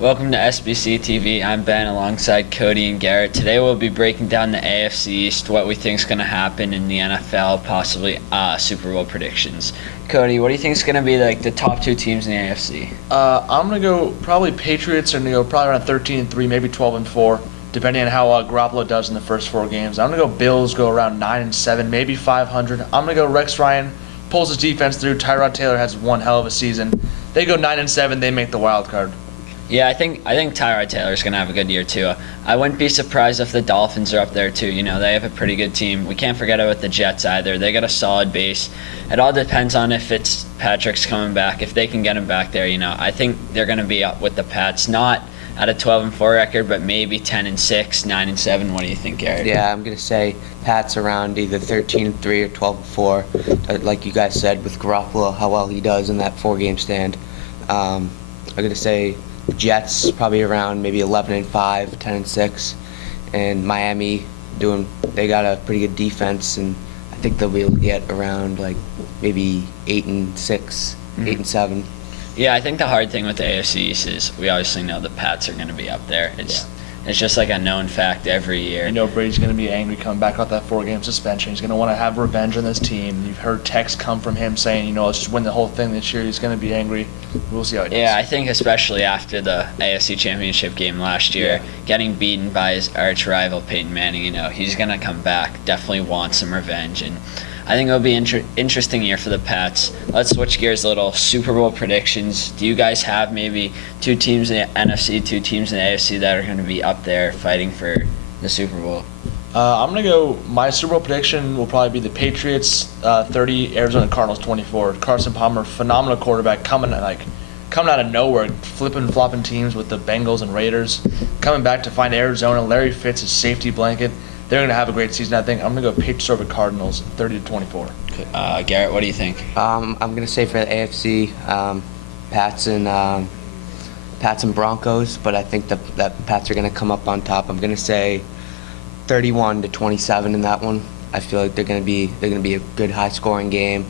Welcome to SBC TV. I'm Ben alongside Cody and Garrett. Today we'll be breaking down the AFC East, what we think is going to happen in the NFL, possibly Super Bowl predictions. Cody, what do you think is going to be like the top two teams in the AFC? I'm gonna go probably Patriots are gonna go probably around 13-3, maybe 12-4, depending on how Garoppolo does in the first four games. I'm gonna go Bills go around 9-7, maybe 500. I'm gonna go Rex Ryan pulls his defense through. Tyrod Taylor has one hell of a season. They go 9-7. They make the wild card. Yeah, I think Tyrod Taylor is going to have a good year too. I wouldn't be surprised if the Dolphins are up there too. You know, they have a pretty good team. We can't forget about the Jets either. They got a solid base. It all depends on if Fitzpatrick's coming back. If they can get him back there, you know, I think they're going to be up with the Pats. Not at a 12-4 record, but maybe 10-6, 9-7. What do you think, Garrett? Yeah, I'm gonna say Pats around either 13-3 or 12-4. Like you guys said, with Garoppolo, how well he does in that four-game stand. I'm gonna say Jets probably around maybe 11-5, 10-6, and Miami they got a pretty good defense, and I think they'll be able to get around like maybe 8-6, 8-7. Yeah, I think the hard thing with the AFC East is we obviously know the Pats are going to be up there. It's just like a known fact every year. You know Brady's going to be angry coming back off that four-game suspension. He's going to want to have revenge on this team. You've heard texts come from him saying, you know, let's just win the whole thing this year. He's going to be angry. We'll see how he does. Yeah, I think especially after the AFC Championship game last year, getting beaten by his arch rival Peyton Manning, you know, he's going to come back, definitely want some revenge. And I think it'll be interesting year for the Pats. Let's switch gears a little. Super Bowl predictions. Do you guys have maybe two teams in the NFC, two teams in the AFC that are going to be up there fighting for the Super Bowl? I'm going to go, my Super Bowl prediction will probably be the Patriots 30, Arizona Cardinals 24. Carson Palmer, phenomenal quarterback, coming out of nowhere, flipping, flopping teams with the Bengals and Raiders. Coming back to find Arizona, Larry Fitz, his safety blanket. They're going to have a great season, I think. I'm going to go Patriots over Cardinals, 30-24. Garrett, what do you think? I'm gonna say for the AFC, Pats and Broncos, but I think that Pats are gonna come up on top. I'm gonna say 31-27 in that one. I feel like they're gonna be a good high-scoring game,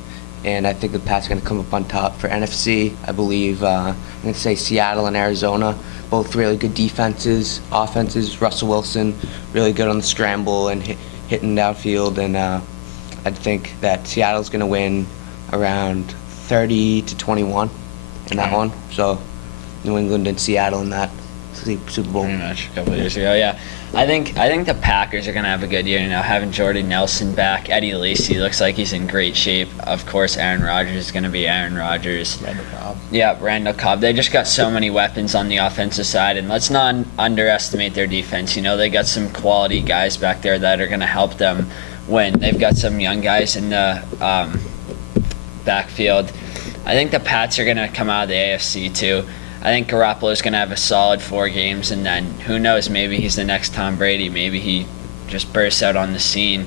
and I think the Pats are gonna come up on top. For NFC, I believe I'm gonna say Seattle and Arizona, both really good defenses, offenses. Russell Wilson really good on the scramble and hitting downfield, and I think that Seattle's going to win around 30-21 in that one. So New England and Seattle in that Super Bowl. Pretty much a couple of years ago, yeah. I think the Packers are going to have a good year. You know, having Jordy Nelson back, Eddie Lacy looks like he's in great shape. Of course, Aaron Rodgers is going to be Aaron Rodgers. Randall Cobb. Yeah, Randall Cobb. They just got so many weapons on the offensive side, and let's not underestimate their defense. You know, they got some quality guys back there that are going to help them win. They've got some young guys in the backfield. I think the Pats are going to come out of the AFC too. I think Garoppolo is going to have a solid 4 games, and then who knows, maybe he's the next Tom Brady. Maybe he just bursts out on the scene.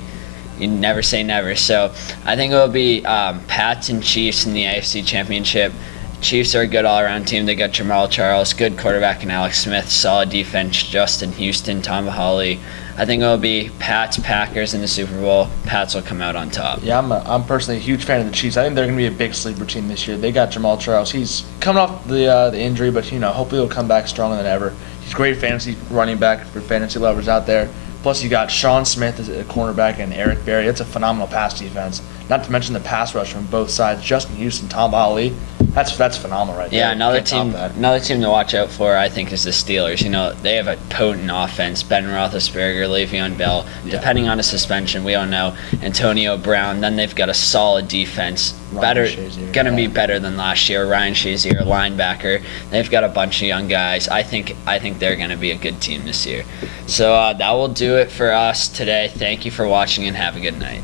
You never say never. So I think it will be Pats and Chiefs in the AFC Championship. Chiefs are a good all-around team. They got Jamal Charles, good quarterback, and Alex Smith, solid defense, Justin Houston, Tom Holly. I think it will be Pats, Packers in the Super Bowl. Pats will come out on top. Yeah, I'm personally a huge fan of the Chiefs. I think they're going to be a big sleeper team this year. They got Jamal Charles. He's coming off the injury, but, you know, hopefully he'll come back stronger than ever. He's a great fantasy running back for fantasy lovers out there. Plus, you got Sean Smith as a cornerback and Eric Berry. It's a phenomenal pass defense. Not to mention the pass rush from both sides. Justin Houston, Tom Ali. That's phenomenal right there. Yeah, another team to watch out for, I think, is the Steelers. You know, they have a potent offense. Ben Roethlisberger, Le'Veon Bell. Yeah. Depending on a suspension, we don't know. Antonio Brown. Then they've got a solid defense. Gonna be better than last year. Ryan Shazier, linebacker. They've got a bunch of young guys. I think they're gonna be a good team this year. So that will do it for us today. Thank you for watching and have a good night.